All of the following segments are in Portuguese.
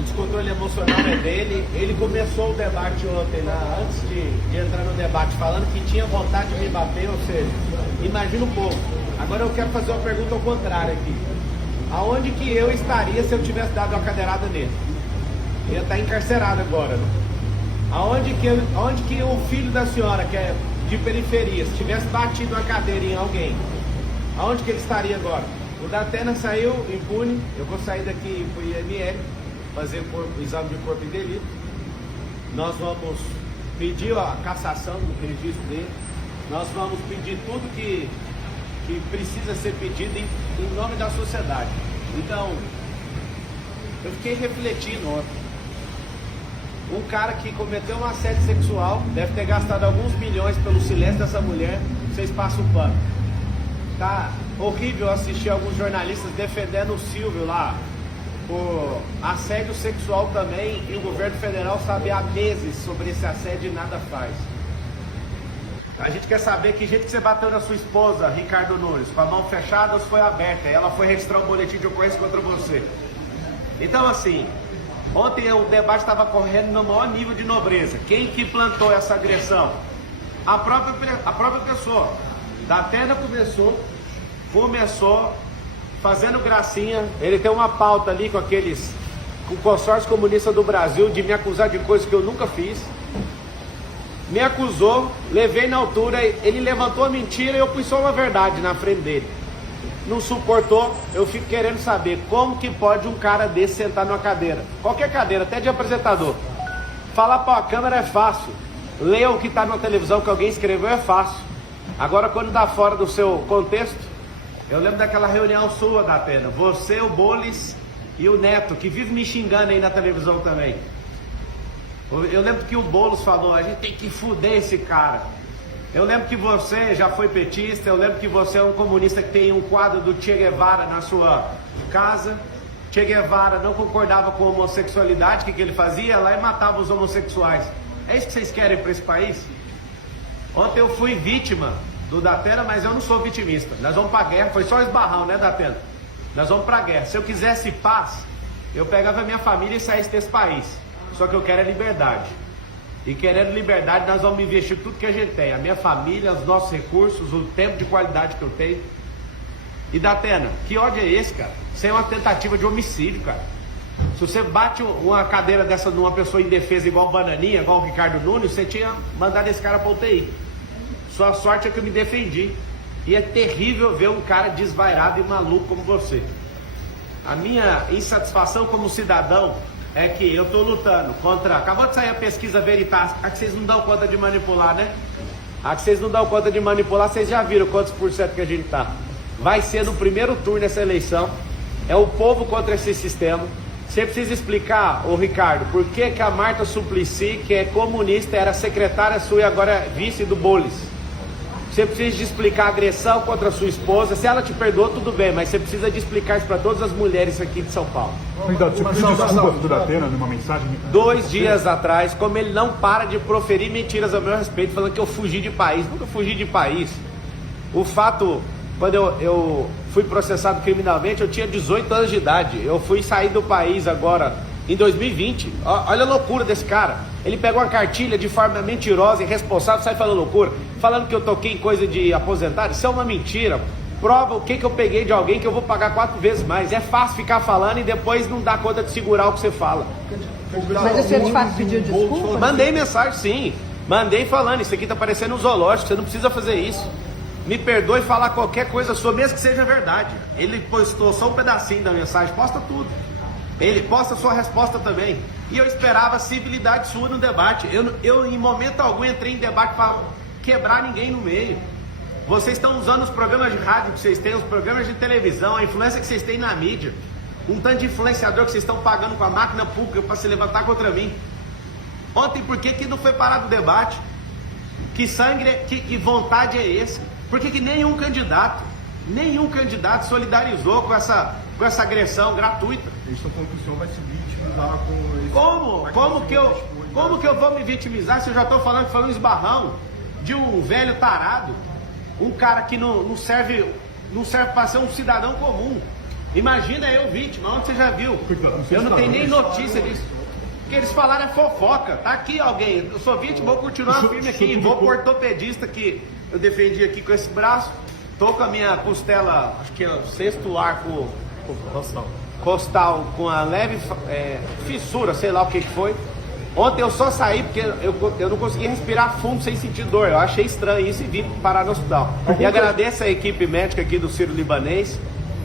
O descontrole emocional é dele. Ele começou o debate ontem, antes de entrar no debate, falando que tinha vontade de me bater, ou seja, imagina um pouco. Agora eu quero fazer uma pergunta ao contrário aqui. Aonde que eu estaria se eu tivesse dado uma cadeirada nele? Ele ia estar encarcerado agora, né? Aonde que o filho da senhora, que é de periferia, se tivesse batido uma cadeira em alguém, aonde que ele estaria agora? O Datena saiu impune. Eu vou sair daqui para o IML, fazer o exame de corpo de delito. Nós vamos pedir a cassação do registro dele. Nós vamos pedir tudo que precisa ser pedido em nome da sociedade. Então, eu fiquei refletindo ontem. Um cara que cometeu um assédio sexual, deve ter gastado alguns milhões pelo silêncio dessa mulher, vocês passam o pano. Tá horrível assistir alguns jornalistas defendendo o Silvio lá por assédio sexual também, e o governo federal sabe há meses sobre esse assédio e nada faz. A gente quer saber que jeito que você bateu na sua esposa, Ricardo Nunes, com a mão fechada ou se foi aberta, e ela foi registrar um boletim de ocorrência contra você. Então assim, ontem o debate estava correndo no maior nível de nobreza. Quem que plantou essa agressão? A própria pessoa. Datena começou fazendo gracinha. Ele tem uma pauta ali com o consórcio comunista do Brasil de me acusar de coisas que eu nunca fiz. Me acusou, levei na altura, ele levantou a mentira e eu pus só uma verdade na frente dele. Não suportou, eu fico querendo saber como que pode um cara desse sentar numa cadeira, qualquer cadeira, até de apresentador. Falar para a câmera é fácil, ler o que está na televisão que alguém escreveu é fácil. Agora quando está fora do seu contexto, eu lembro daquela reunião sua, Datena, você, o Bolis e o Neto, que vive me xingando aí na televisão também. Eu lembro que o Boulos falou, a gente tem que fuder esse cara. Eu lembro que você já foi petista, eu lembro que você é um comunista que tem um quadro do Che Guevara na sua casa. Che Guevara não concordava com a homossexualidade, o que ele fazia? Lá e matava os homossexuais. É isso que vocês querem para esse país? Ontem eu fui vítima do Datena, mas eu não sou vitimista. Nós vamos pra guerra, foi só esbarrão, né, Datena? Nós vamos pra guerra. Se eu quisesse paz, eu pegava a minha família e saísse desse país. Só que eu quero é liberdade. E querendo liberdade, nós vamos investir tudo que a gente tem. A minha família, os nossos recursos, o tempo de qualidade que eu tenho. E Datena, que ódio é esse, cara? Isso é uma tentativa de homicídio, cara. Se você bate uma cadeira dessa numa pessoa indefesa igual o Bananinha, igual o Ricardo Nunes, você tinha mandado esse cara pra UTI. Sua sorte é que eu me defendi. E é terrível ver um cara desvairado e maluco como você. A minha insatisfação como cidadão é que eu tô lutando contra... Acabou de sair a pesquisa Veritas. A que vocês não dão conta de manipular, né? A que vocês não dão conta de manipular, vocês já viram quantos por cento que a gente tá. Vai ser no primeiro turno essa eleição. É o povo contra esse sistema. Você precisa explicar, ô Ricardo, por que que a Marta Suplicy, que é comunista, era secretária sua e agora é vice do Bolis. Você precisa de explicar a agressão contra a sua esposa. Se ela te perdoou, tudo bem, mas você precisa de explicar isso para todas as mulheres aqui de São Paulo. Você pediu desculpa do Datena numa mensagem? 2 dias atrás, como ele não para de proferir mentiras a meu respeito, falando que eu fugi de país. Nunca fugi de país. O fato, quando eu fui processado criminalmente, eu tinha 18 anos de idade. Eu fui sair do país agora em 2020. Olha a loucura desse cara. Ele pega uma cartilha de forma mentirosa e irresponsável, sai falando loucura, falando que eu toquei em coisa de aposentado. Isso é uma mentira. Prova o que eu peguei de alguém que eu vou pagar 4 vezes mais. É fácil ficar falando e depois não dar conta de segurar o que você fala. Mas o senhor de fato pediu desculpa? Mandei mensagem, sim. Mandei falando, isso aqui tá parecendo um zoológico, você não precisa fazer isso. Me perdoe falar qualquer coisa sua, mesmo que seja verdade. Ele postou só um pedacinho da mensagem, posta tudo. Ele posta sua resposta também. E eu esperava civilidade sua no debate. Eu em momento algum entrei em debate para quebrar ninguém no meio. Vocês estão usando os programas de rádio que vocês têm, os programas de televisão, a influência que vocês têm na mídia. Um tanto de influenciador que vocês estão pagando com a máquina pública para se levantar contra mim. Ontem, por que não foi parado o debate? Que sangue, que vontade é esse? Por que nenhum candidato solidarizou com essa agressão gratuita? Eles estão falando que o senhor vai se vitimizar com esse... Como que eu vou me vitimizar se eu já estou falando que foi um esbarrão de um velho tarado, um cara que não serve para ser um cidadão comum? Imagina eu vítima, onde você já viu? Eu não tenho nem notícia disso. O que eles falaram é fofoca. Tá aqui alguém, eu sou vítima, vou continuar firme aqui. Vou pro ortopedista que eu defendi aqui com esse braço. Tô com a minha costela, acho que é o 6º arco costal, com a leve fissura, sei lá o que foi. Ontem eu só saí porque eu não conseguia respirar fundo sem sentir dor. Eu achei estranho isso e vim parar no hospital. E agradeço a equipe médica aqui do Sírio-Libanês,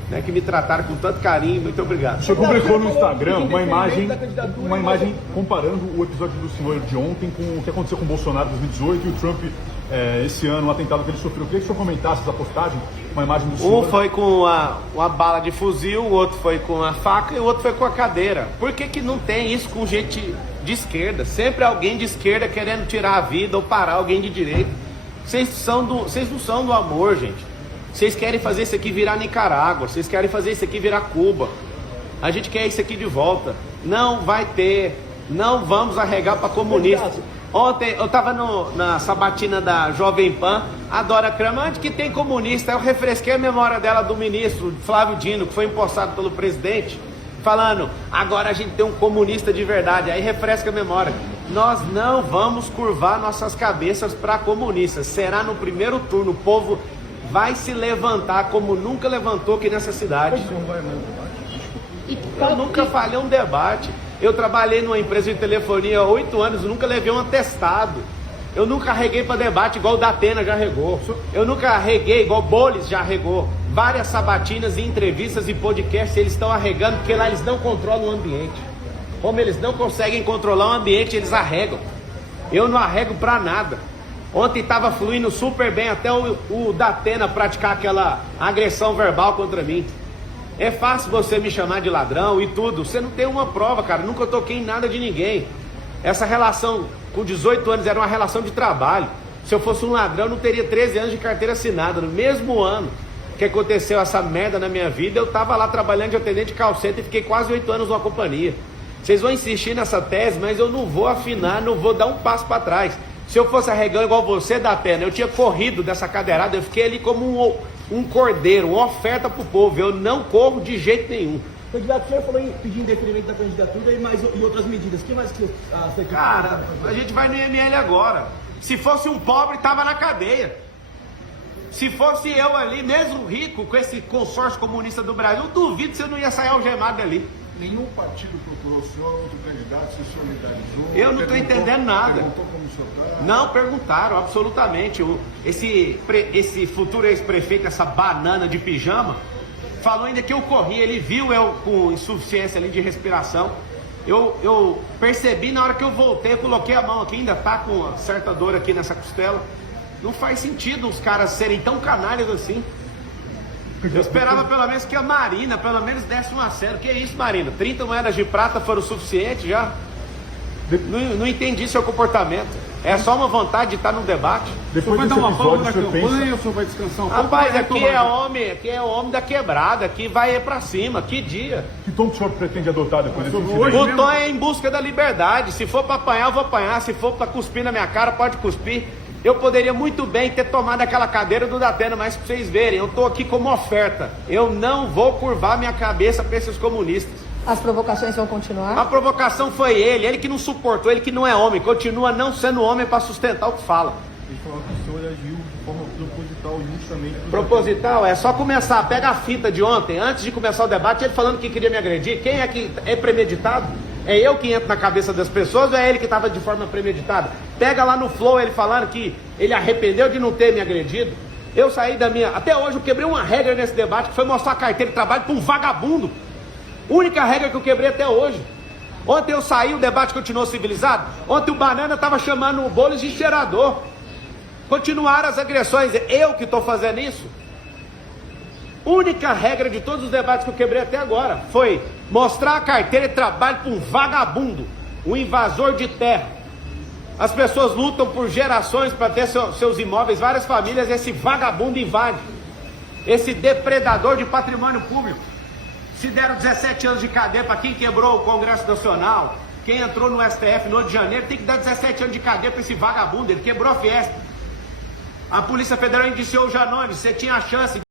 né, que me trataram com tanto carinho. Muito obrigado. Você publicou no Instagram uma imagem comparando o episódio do senhor de ontem com o que aconteceu com o Bolsonaro em 2018 e o Trump esse ano, o atentado que ele sofreu. Eu queria que o senhor comentasse essa postagem, uma imagem do senhor. Um foi com uma bala de fuzil, o outro foi com a faca e o outro foi com a cadeira. Por que que não tem isso com gente de esquerda? Sempre alguém de esquerda querendo tirar a vida ou parar alguém de direita. Vocês não são do amor, gente. Vocês querem fazer isso aqui virar Nicarágua, vocês querem fazer isso aqui virar Cuba. A gente quer isso aqui de volta. Não vai ter, não vamos arregar para comunista. Ontem eu tava na sabatina da Jovem Pan, a Dora Kramer, onde que tem comunista? Eu refresquei a memória dela do ministro Flávio Dino, que foi empossado pelo presidente, falando, agora a gente tem um comunista de verdade. Aí refresca a memória. Nós não vamos curvar nossas cabeças para comunistas. Será no primeiro turno, o povo vai se levantar como nunca levantou aqui nessa cidade. Eu nunca falhei um debate. Eu trabalhei numa empresa de telefonia há 8 anos, nunca levei um atestado. Eu nunca arreguei para debate igual o Datena já regou. Eu nunca arreguei igual o Bolis já regou. Várias sabatinas e entrevistas e podcasts eles estão arregando porque lá eles não controlam o ambiente. Como eles não conseguem controlar o ambiente, eles arregam. Eu não arrego para nada. Ontem estava fluindo super bem até o Datena praticar aquela agressão verbal contra mim. É fácil você me chamar de ladrão e tudo. Você não tem uma prova, cara. Nunca toquei em nada de ninguém. Essa relação com 18 anos era uma relação de trabalho. Se eu fosse um ladrão, eu não teria 13 anos de carteira assinada. No mesmo ano que aconteceu essa merda na minha vida, eu tava lá trabalhando de atendente de call center e fiquei quase 8 anos numa companhia. Vocês vão insistir nessa tese, mas eu não vou afinar, não vou dar um passo para trás. Se eu fosse arregão igual você, Datena, eu tinha corrido dessa cadeirada, eu fiquei ali como um cordeiro, uma oferta pro povo. Eu não corro de jeito nenhum. Candidato, o senhor falou em pedir indeferimento da candidatura e outras medidas. O que mais que você quer? Cara, a gente vai no IML agora. Se fosse um pobre, tava na cadeia. Se fosse eu ali, mesmo rico, com esse consórcio comunista do Brasil, eu duvido se eu não ia sair algemado ali. Nenhum partido procurou o senhor, outro candidato se solidarizou? Eu não estou entendendo nada. Perguntou como o senhor está? Não perguntaram, absolutamente. Esse futuro ex-prefeito, essa banana de pijama, falou ainda que eu corri, ele viu eu com insuficiência ali de respiração. Eu percebi na hora que eu voltei, eu coloquei a mão aqui, ainda tá com certa dor aqui nessa costela. Não faz sentido os caras serem tão canalhas assim. Eu esperava pelo menos que a Marina, pelo menos desse um aceno. Que isso, Marina? 30 moedas de prata foram o suficiente já? Não entendi seu comportamento. É só uma vontade de estar num debate. Depois vai dar uma pausa da campanha campanha ou o senhor vai descansar um pouco? Rapaz, aqui é homem da quebrada, aqui vai pra cima, que dia. Que tom que o senhor pretende adotar depois desse Hoje incidente? O tom é em busca da liberdade. Se for pra apanhar, eu vou apanhar. Se for pra cuspir na minha cara, pode cuspir. Eu poderia muito bem ter tomado aquela cadeira do Datena, mas pra vocês verem, eu tô aqui como oferta. Eu não vou curvar minha cabeça pra esses comunistas. As provocações vão continuar? A provocação foi ele que não suportou, ele que não é homem, continua não sendo homem pra sustentar o que fala. Ele falou que o senhor agiu de forma proposital e justamente... Proposital, é só começar, pega a fita de ontem, antes de começar o debate, ele falando que queria me agredir. Quem é que é premeditado? É eu que entro na cabeça das pessoas ou é ele que estava de forma premeditada? Pega lá no Flow ele falando que ele arrependeu de não ter me agredido. Eu saí da minha... Até hoje eu quebrei uma regra nesse debate, que foi mostrar a carteira de trabalho para um vagabundo. Única regra que eu quebrei até hoje. Ontem eu saí, o debate continuou civilizado. Ontem o Banana estava chamando o Bolis de cheirador. Continuaram as agressões. Eu que estou fazendo isso? Única regra de todos os debates que eu quebrei até agora foi mostrar a carteira de trabalho para um vagabundo, um invasor de terra. As pessoas lutam por gerações para ter seus imóveis, várias famílias, esse vagabundo invade. Esse depredador de patrimônio público. Se deram 17 anos de cadeia para quem quebrou o Congresso Nacional, quem entrou no STF no 8 de janeiro, tem que dar 17 anos de cadeia para esse vagabundo. Ele quebrou a Fiesp. A Polícia Federal indiciou o Janones, você tinha a chance